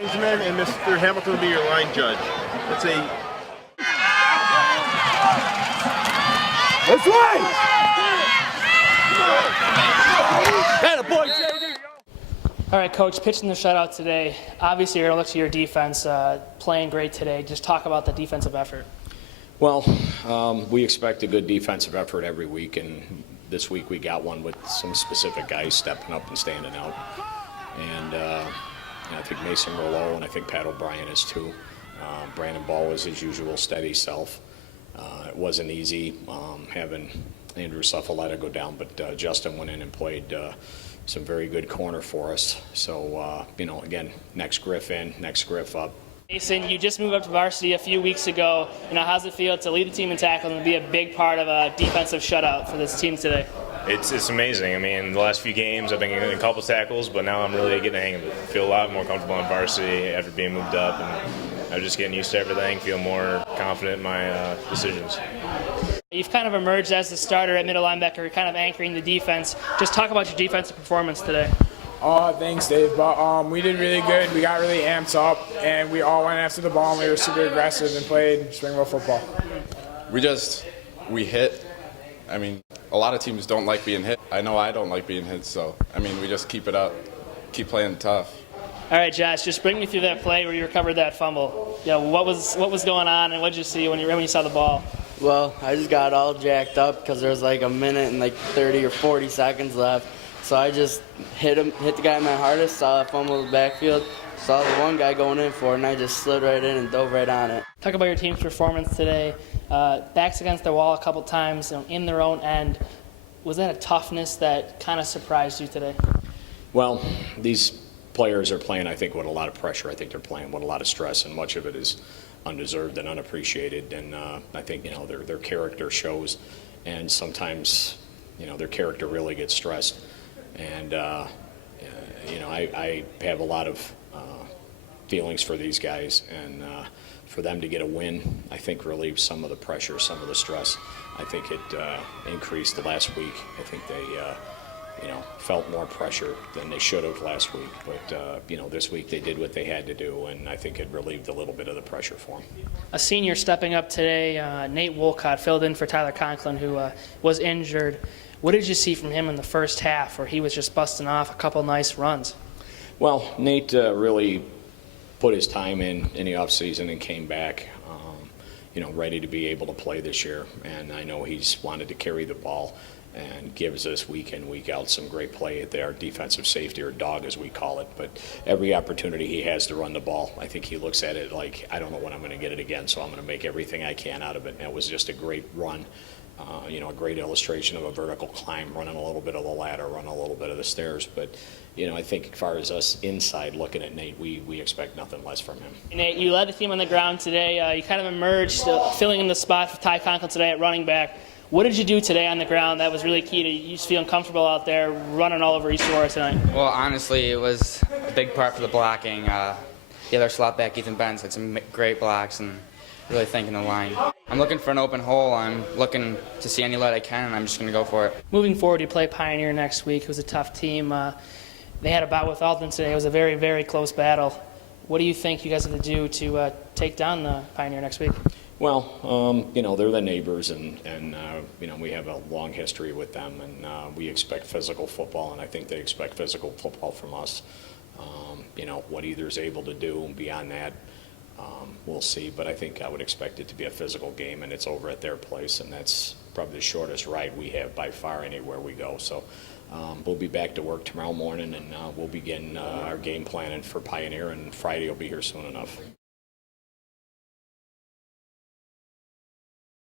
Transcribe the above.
Benjamin and Mr. Hamilton will be your line judge. Let's see. That's right! That a boy, JD! All right, Coach, pitching the shutout today. Obviously, you're going to look to your defense, playing great today. Just talk about the defensive effort. Well, we expect a good defensive effort every week, and this week we got one with some specific guys stepping up and standing out. And I think Mason Rollo and I think Pat O'Brien is too. Brandon Ball was his usual steady self. It wasn't easy having Andrew Suffaletta go down, but Justin went in and played some very good corner for us. So, again, next Griff in, next Griff up. Mason, you just moved up to varsity a few weeks ago. How's it feel to lead the team in tackling and be a big part of a defensive shutout for this team today? It's amazing. I mean, the last few games I've been getting a couple tackles, but now I'm really getting the hang of it. I feel a lot more comfortable on varsity after being moved up, and I'm just getting used to everything, feel more confident in my decisions. You've kind of emerged as the starter at middle linebacker, kind of anchoring the defense. Just talk about your defensive performance today. Thanks, Dave. But we did really good. We got really amped up, and we all went after the ball, and we were super aggressive and played Springville football. We hit. I mean, a lot of teams don't like being hit. I know I don't like being hit, so, we just keep it up, keep playing tough. All right, Josh, just bring me through that play where you recovered that fumble. What was going on, and what did you see when you saw the ball? Well, I just got all jacked up because there was like a minute and 30 or 40 seconds left. So I just hit the guy my hardest, saw that fumble in the backfield, saw the one guy going in for it, and I just slid right in and dove right on it. Talk about your team's performance today. Backs against the wall a couple times, in their own end. Was that a toughness that kind of surprised you today? Well, these players are playing, I think, with a lot of pressure. I think they're playing with a lot of stress, and much of it is undeserved and unappreciated. And I think, their character shows, and sometimes, their character really gets stressed. And, I have a lot of feelings for these guys, and for them to get a win, I think relieves some of the pressure, some of the stress. I think it increased the last week. I think they, felt more pressure than they should have last week. But, this week they did what they had to do, and I think it relieved a little bit of the pressure for them. A senior stepping up today, Nate Wolcott, filled in for Tyler Conklin, who was injured. What did you see from him in the first half where he was just busting off a couple nice runs? Well, Nate really put his time in the offseason and came back, ready to be able to play this year. And I know he's wanted to carry the ball and gives us week in, week out some great play at our defensive safety, or dog as we call it. But every opportunity he has to run the ball, I think he looks at it like, I don't know when I'm going to get it again, so I'm going to make everything I can out of it. And it was just a great run. A great illustration of a vertical climb, running a little bit of the ladder, running a little bit of the stairs. But, I think as far as us inside looking at Nate, we expect nothing less from him. Nate, you led the team on the ground today. You kind of emerged, filling in the spot for Ty Conklin today at running back. What did you do today on the ground that was really key to you just feeling comfortable out there, running all over East Aurora tonight? Well, honestly, it was a big part for the blocking. The other slot back, Ethan Benz, had some great blocks, and really thanking the line. I'm looking for an open hole. I'm looking to see any light I can, and I'm just going to go for it. Moving forward, you play Pioneer next week. It was a tough team. They had a bout with Alton today. It was a very, very close battle. What do you think you guys have to do to take down the Pioneer next week? Well, they're the neighbors, and we have a long history with them, and we expect physical football, and I think they expect physical football from us. What either's able to do beyond that, we'll see. But I think I would expect it to be a physical game, and it's over at their place, and that's probably the shortest ride we have by far anywhere we go. So we'll be back to work tomorrow morning, and we'll begin our game planning for Pioneer, and Friday will be here soon enough.